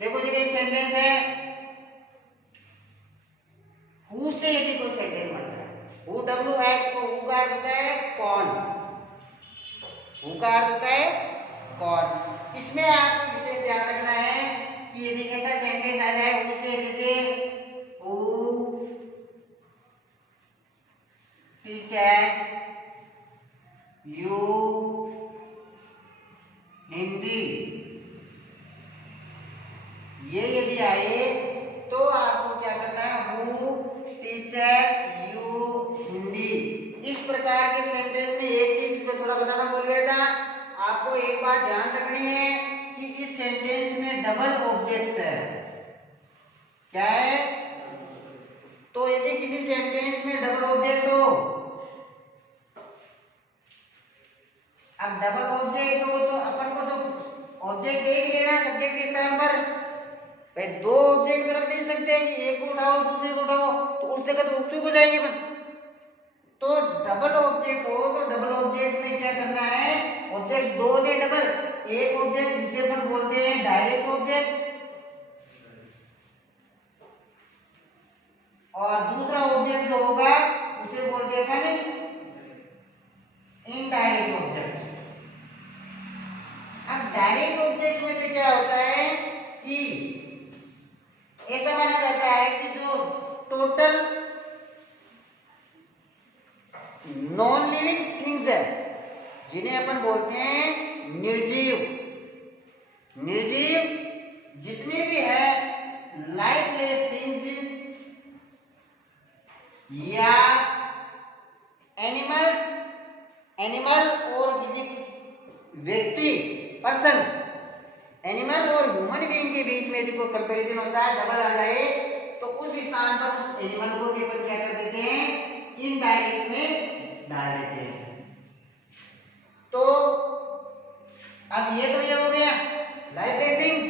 देखो देखिए एक सेंटेंस है, हु से यदि कोई सेंटेंस बनता है, हु डब्ल्यू एच को हु का अर्थ होता है कौन, हु का अर्थ होता है कौन। इसमें आपको विशेष ध्यान रखना है कि यदि ऐसा सेंटेंस आ जाए हु से, जैसे हु टीचर्स यू हिंदी, ये यदि आए तो आपको क्या करना है, हु टीचर यू हिंदी। इस प्रकार के सेंटेंस में एक चीज को थोड़ा बताना भूल गया था, आपको एक बात ध्यान रखनी है कि इस सेंटेंस में डबल ऑब्जेक्ट्स है। क्या है? तो यदि किसी सेंटेंस में डबल ऑब्जेक्ट हो, अब डबल ऑब्जेक्ट हो तो अपन को तो ऑब्जेक्ट एक लेना है सब्जेक्ट के स्थान पर। भाई दो ऑब्जेक्ट रख नहीं सकते कि एक को उठाओ दूसरे को उठाओ, तो उससे तो उपचुक हो जाएंगे अपन। तो डबल ऑब्जेक्ट हो तो डबल ऑब्जेक्ट में क्या करना है, ऑब्जेक्ट दो होते हैं डबल, एक ऑब्जेक्ट जिसे अपन बोलते हैं डायरेक्ट ऑब्जेक्ट और दूसरा ऑब्जेक्ट जो होगा उसे बोलते हैं अपन इनडायरेक्ट ऑब्जेक्ट। अब डायरेक्ट ऑब्जेक्ट में से क्या होता है कि ऐसा माना जाता है कि जो टोटल नॉन लिविंग थिंग्स है, जिन्हें अपन बोलते हैं निर्जीव, निर्जीव जितने भी है लाइफलेस थिंग्स या एनिमल्स, एनिमल और व्यक्ति पर्सन, एनिमल और ह्यूमन बीइंग के बीच में यदि कोई कंपैरिजन होता है, डबल आ जाए, तो उस स्थान पर उस एनिमल को भी अपन क्या कर देते हैं, इनडायरेक्ट में डाल देते हैं। तो अब ये तो ये हो गया लाइफलेस थिंग्स,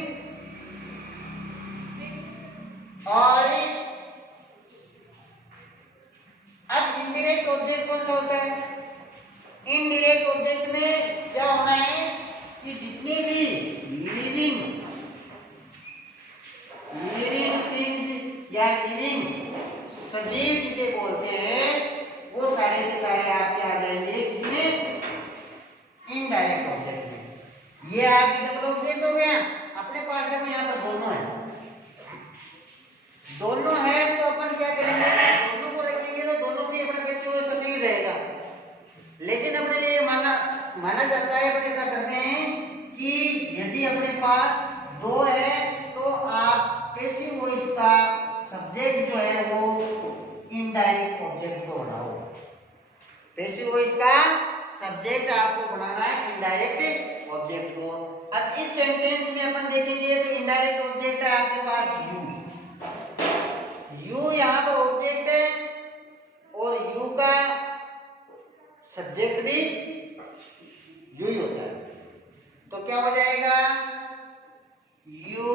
और अब इनडायरेक्ट ऑब्जेक्ट कौन सा होता है? इनडायरेक्ट ऑब्जेक्ट में क्या होना है कि जितने भी लिविंग थिंग्स या लिविंग सजीव जिसे बोलते हैं, वो सारे के सारे आपके आ जाएंगे इसमें इनडायरेक्ट ऑब्जेक्ट में। ये आपके डबल ऑब्जेक्ट हो गया। अपने पास देखो यहाँ पर दोनों है, दोनों है तो अपन क्या करेंगे, दोनों को रखेंगे तो दोनों से अपना कैसे हो तो सही रहेगा। लेकिन अपने ये माना जाता है, अपन ऐसा करते हैं कि यदि अपने पास दो है तो आप पैसिव वॉइस का सब्जेक्ट जो है वो इनडायरेक्ट ऑब्जेक्ट को बनाओ। पैसिव वॉइस का सब्जेक्ट आपको बनाना है इनडायरेक्ट ऑब्जेक्ट को। अब इस सेंटेंस में अपन देखेंगे तो इनडायरेक्ट ऑब्जेक्ट है आपके पास यू, यू यहाँ पर ऑब्जेक्ट है और यू का सब्जेक्ट भी यू ही होता है। तो क्या हो जाएगा, यू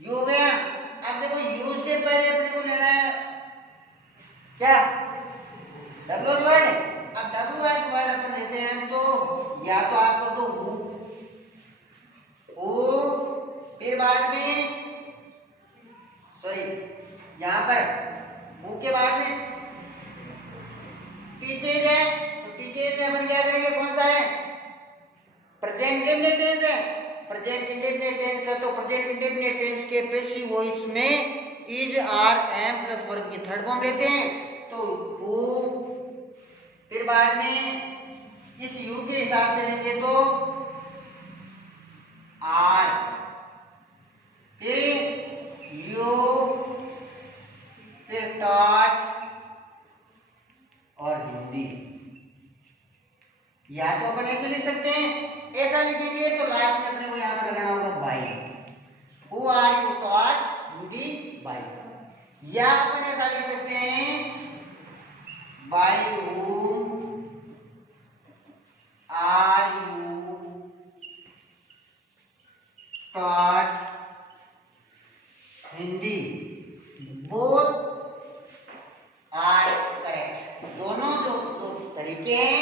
यू हो गया। अब देखो यू से पहले अपने को लेना है क्या, डब्ल्यू एच वर्ड। अब डब्ल्यू एच वर्ड अपन लेते हैं तो या तो आपको तो हु, फिर बाद में सॉरी यहाँ पर हु के बाद में टीचर्स है, तो टीचर्स में अपन क्या करेंगे, कौन सा है, प्रेजेंट इंडेफिनिट टेंस है। प्रेजेंट इंडेफिनिट टेंस है तो प्रेजेंट इंडेफिनिट टेंस के पैसिव वॉइस में is are am plus verb की थर्ड फॉर्म लेते हैं। तो हु, फिर बाद में इस यू के हिसाब से लेंगे तो आर, फिर यू, फिर टॉट और हिंदी। या तो अपन ऐसे लिख सकते हैं, ऐसा लिखेंगे तो लास्ट में अपने को यहां पर लगाना होगा by, who are you taught Hindi by. या अपन ऐसा लिख सकते हैं, by whom are you taught Hindi. Both are correct, दोनों जो तरीके हैं,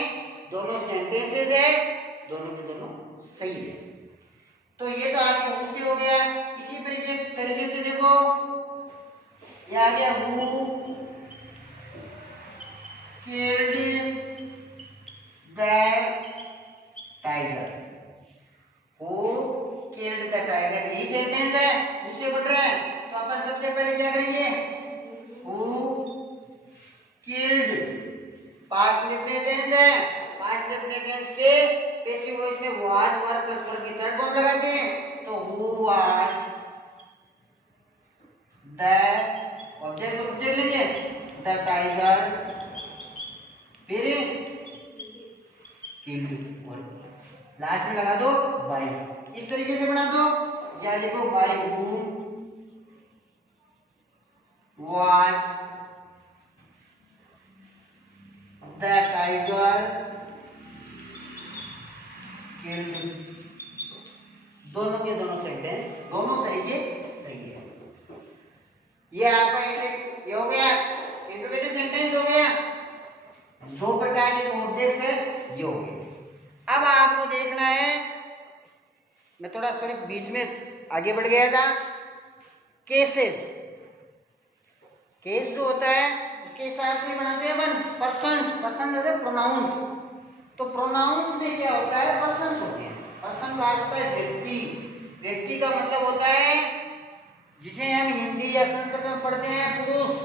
दोनों सेंटेंसेस है, दोनों के दोनों सही है। तो ये तो आपके हु से हो गया। इसी तरीके से देखो ये आ गया who killed that tiger. Who killed the tiger, यही सेंटेंस है, उससे बन रहा है। तो अपन सबसे पहले क्या करेंगे, who killed, past definite tense है, पास्ट डेफिनेट टेंस के पैसिव वॉइस में वाज वर प्लस वर्ब की थर्ड फॉर्म लगाते हैं। तो हु वाज द, ऑब्जेक्ट को सब्जेक्ट लेंगे, द टाइगर, फिर किल्ड और लास्ट में लगा दो बाय। इस तरीके से बना दो, या लिखो by who was the tiger killed. दोनों के दोनों सेंटेंस, दोनों तरीके सही है। ये आपका ये हो गया इंट्रोगेटिव सेंटेंस हो गया, दो प्रकार के ऑब्जेक्ट्स है ये हो गए। अब आपको देखना है, मैं थोड़ा सॉरी बीच में आगे बढ़ गया था, केसेस। केस जो होता है उसके हिसाब से बनाते हैं अपन पर्सन्स, पर्सन होते हैं प्रोनाउंस। तो प्रोनाउंस में क्या होता है, पर्सन्स होते हैं। पर्सन का अर्थ होता है व्यक्ति, व्यक्ति का मतलब होता है जिसे हम हिंदी या संस्कृत में पढ़ते हैं पुरुष।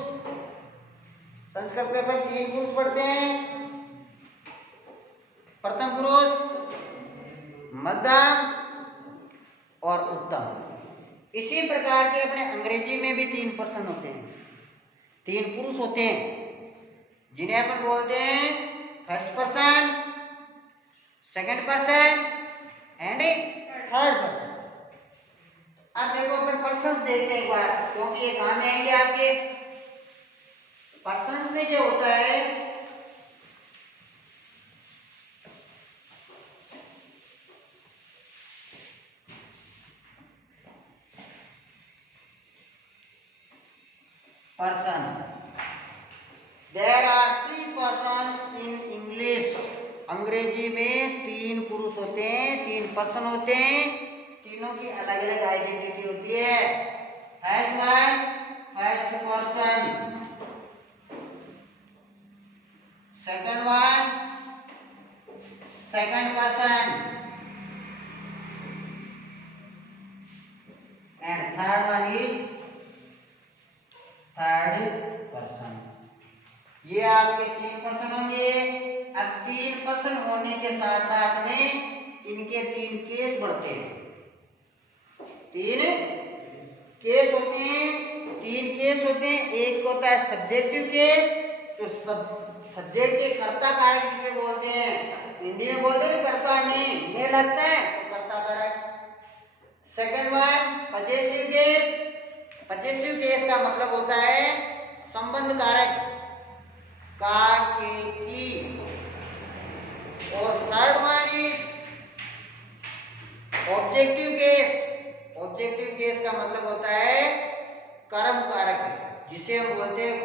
संस्कृत में अपन 3 पुरुष पढ़ते हैं, प्रथम पुरुष, मध्यम और उत्तम। इसी प्रकार से अपने अंग्रेजी में भी 3 पर्सन होते हैं, 3 पुरुष होते हैं, जिन्हें अपन बोलते हैं first person, second person and third person. अब देखो अपन पर्सन्स देखते हैं एक बार, क्योंकि ये काम में आएंगे आपके। पर्सन्स में क्या होता है, person, there are 3 persons in English. अंग्रेजी में 3 पुरुष होते हैं, 3 पर्सन होते हैं, तीनों की अलग अलग आइडेंटिटी होती है। First one first person, second one second person and third one is third person. ये आपके 3 पर्सन होंगे। अब 3 पर्सन होने के साथ साथ में इनके 3 केस बढ़ते हैं, 3 केस होते हैं, 3 केस होते हैं। एक होता है सब्जेक्टिव केस, तो सब्जेक्ट के कर्ता कारक जिसे बोलते हैं, हिंदी में बोलते हैं कर्ता नहीं, ये लगता है तो कर्ता कारक। Second one possessive case, possessive case का मतलब होता है संबंध कारक का, के, की। और third one is objective case. Objective case का मतलब होता है कर्म कारक, जिसे हम बोलते हैं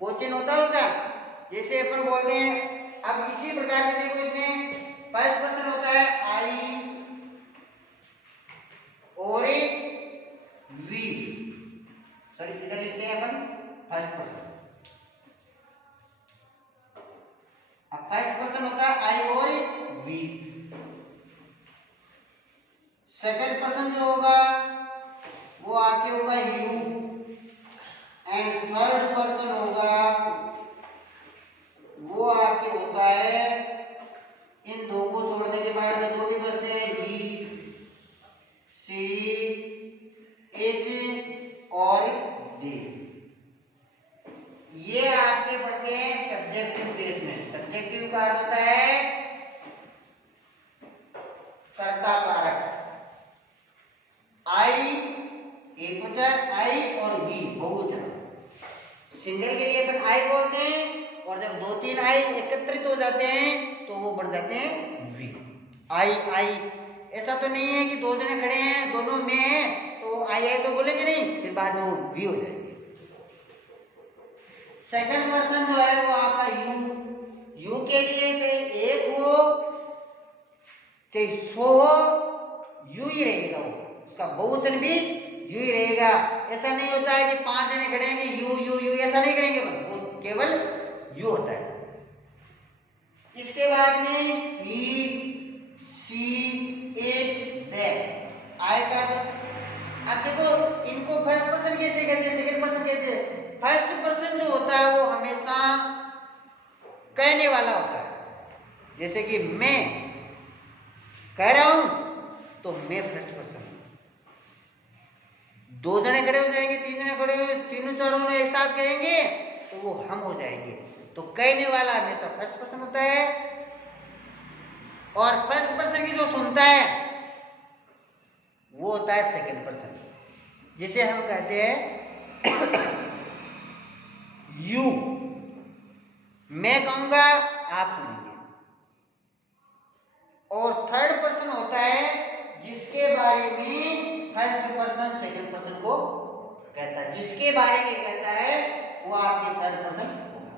को चिन्ह होता है उसका, जैसे अपन बोलते हैं। अब इसी प्रकार से देखो, इसमें फर्स्ट पर्सन होता है आई और वी, सॉरी इधर लिखते हैं अपन फर्स्ट पर्सन। अब फर्स्ट पर्सन होता है आई और वी। सेकंड पर्सन जो होगा वो आपके होगा यू, एंड थर्ड पर्सन होगा वो आपके होता है, इन दो को छोड़ने के बाद में जो भी बचते हैं ही, सी, इट और दे। ये आपके पढ़ते हैं सब्जेक्टिव केस में। सब्जेक्टिव का अर्थ होता है कर्ता कारक। आई एक वचन, आई और वी बहुवचन। सिंगल के लिए अपन आई बोलते हैं, और जब 2-3 आई एकत्रित हो जाते हैं तो वो बन जाते हैं वी। आई आई, ऐसा तो नहीं है कि 2 जने खड़े हैं दोनों में हैं तो आई आई तो बोलेंगे नहीं, फिर बाद में वो वी हो जाएंगे। सेकंड पर्सन जो है वो आपका यू। यू के लिए चाहे एक हो चाहे सो हो, यू ही रहेगा, वो उसका बहुवचन भी यू ही रहेगा। ऐसा नहीं होता है कि 5 जने खड़े हैं यू यू यू, ऐसा नहीं करेंगे, वो केवल यू होता है। इसके बाद में ही, शी, इट, दे, आई का। अब देखो इनको फर्स्ट पर्सन कैसे कहते हैं, सेकंड पर्सन कहते हैं। फर्स्ट पर्सन जो होता है वो हमेशा कहने वाला होता है। जैसे कि मैं कह रहा हूं तो मैं फर्स्ट पर्सन हूं। 2 जने खड़े हो जाएंगे, 3 जने खड़े हो, तीनों चारों एक साथ कहेंगे तो वो हम हो जाएंगे। तो कहने वाला हमेशा फर्स्ट पर्सन होता है, और फर्स्ट पर्सन की जो सुनता है वो होता है सेकंड पर्सन, जिसे हम कहते हैं यू। मैं कहूंगा आप सुनेंगे। और थर्ड पर्सन होता है जिसके बारे में फर्स्ट पर्सन सेकंड पर्सन को कहता है, जिसके बारे में कहता है वो आपके थर्ड पर्सन होगा।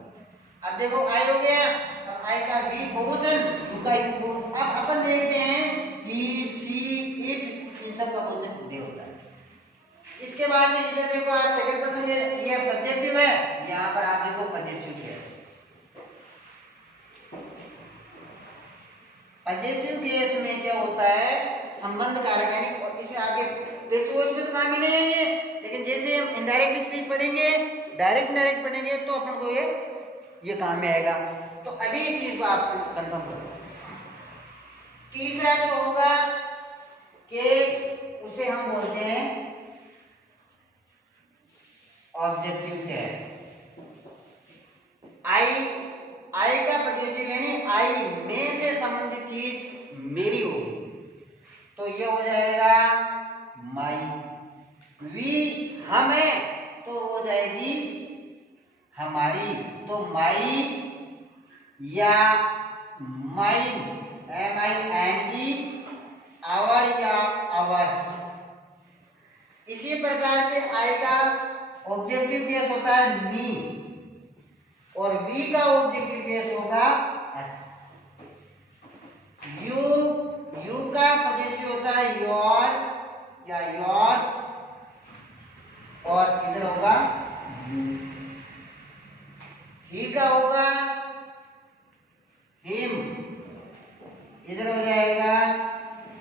अब देखो आई हो गया, अब आई का भी बहुवचन, यू का यू। अब अपन देखते हैं ही, सी, इट, इन सब का बहुवचन दे होता है। इसके बाद में इधर देखो आप सेकंड पर्सन, ये सब्जेक्टिव है, यहां पर आप देखो पजेसिव केस। पजेसिव केस में क्या होता है, संबंध कारक, यानी इसे आगे पेशों में तो काम ही नहीं है ये, लेकिन जैसे हम इनडायरेक्ट स्पीच पढ़ेंगे, डायरेक्ट इनडायरेक्ट पढ़ेंगे तो अपन को ये काम में आएगा। तो अभी इस चीज को आप कंफर्म करो। तीसरा जो होगा केस, उसे हम बोलते हैं ऑब्जेक्टिव केस। आई का पजेसिव यानी आई में से संबंधित चीज मेरी होगी, तो ये हो जाएगा माई। वी हम है तो हो जाएगी हमारी, तो माई या माइन, MINE, आवर या आवर्स। इसी प्रकार से आई का ऑब्जेक्टिव केस होता है मी, और वी का ऑब्जेक्टिव केस होगा अस। यू का पजेसिव होता है योर या योर्स, और इधर होगा यू। ही का होगा हिम, इधर हो जाएगा,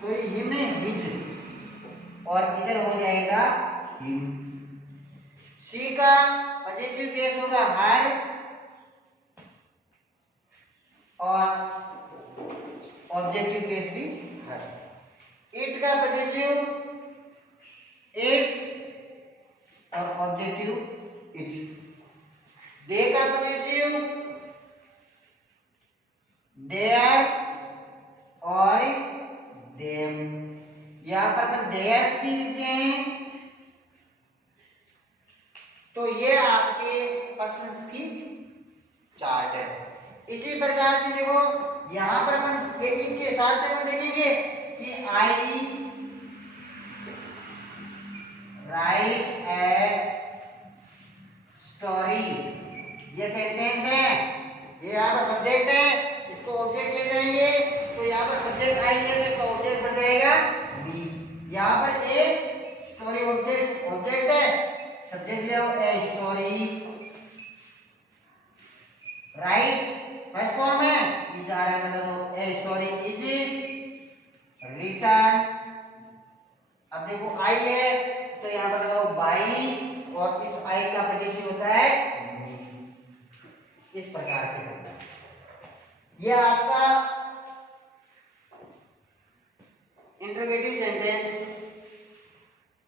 सॉरी हिम नहीं हिज, और इधर हो जाएगा हिम। सी का पजेसिव केस होगा हर, और ऑब्जेक्टिव केस भी हर। इट का पजेसिव इट्स, और ऑब्जेक्टिव इट। दे का पजेसिव देयर और देम। यहां पर अपन देयर्स भी लिखते हैं। तो ये आपके पर्सन्स की चार्ट है। इसी प्रकार से देखो यहां पर अपन ये इनके हिसाब से अपन देखेंगे कि आई राइट ए स्टोरी, ये सेंटेंस है, ये यहाँ पर सब्जेक्ट है, इसको ऑब्जेक्ट ले जाएंगे तो यहाँ पर सब्जेक्ट आई है तो इसका ऑब्जेक्ट बन जाएगा बी। यहाँ पर ए स्टोरी ऑब्जेक्ट है, सब्जेक्ट ले आओ a story right, first form है, इज आ रहा है मतलब ए स्टोरी इज रिटन। अब देखो आई है तो यहाँ पर लगाओ बाई, और इस आई का पजेसिव होता है इस प्रकार से होता है। यह आपका इंटरोगेटिव सेंटेंस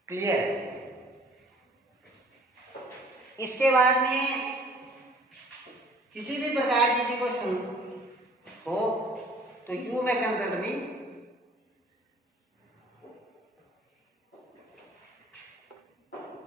क्लियर। इसके बाद में किसी भी प्रकार की कोई हो तो यू में कंसल्ट मी